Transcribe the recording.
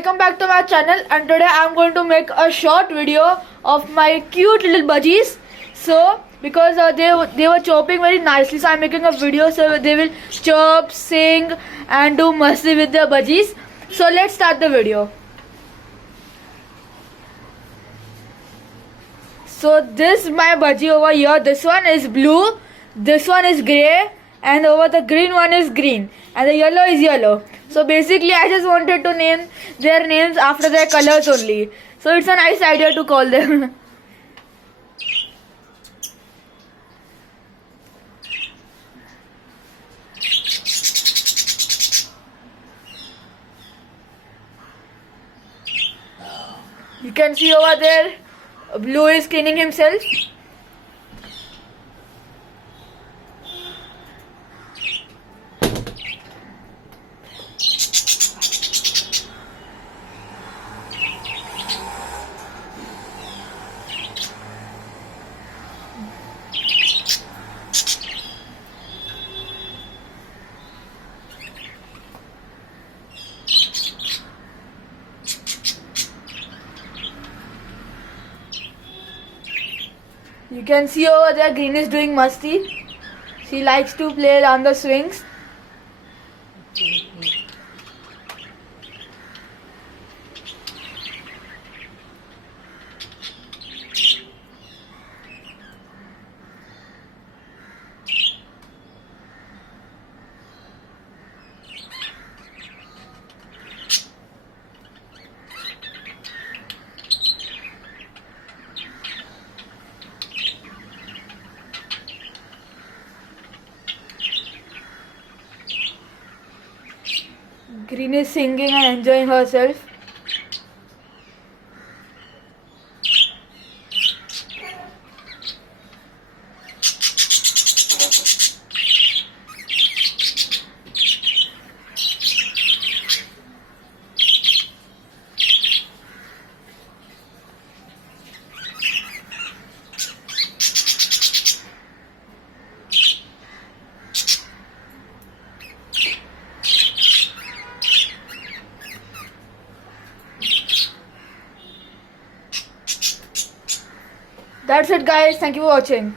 welcome back to my channel, and today I'm going to make a short video of my cute little budgies. So because they were chirping very nicely, so I'm making a video so they will chirp, sing and do masti with their budgies. So let's start the video. So this is my budgie over here. This one is blue, this one is grey, and over the green one is green, and the yellow is yellow. So basically I just wanted to name their names after their colors only. So it's a nice idea to call them. You can see over there, Blue is cleaning himself. You can see over there Green is doing masti. She likes to play on the swings. Green is singing and enjoying herself. That's it guys, thank you for watching.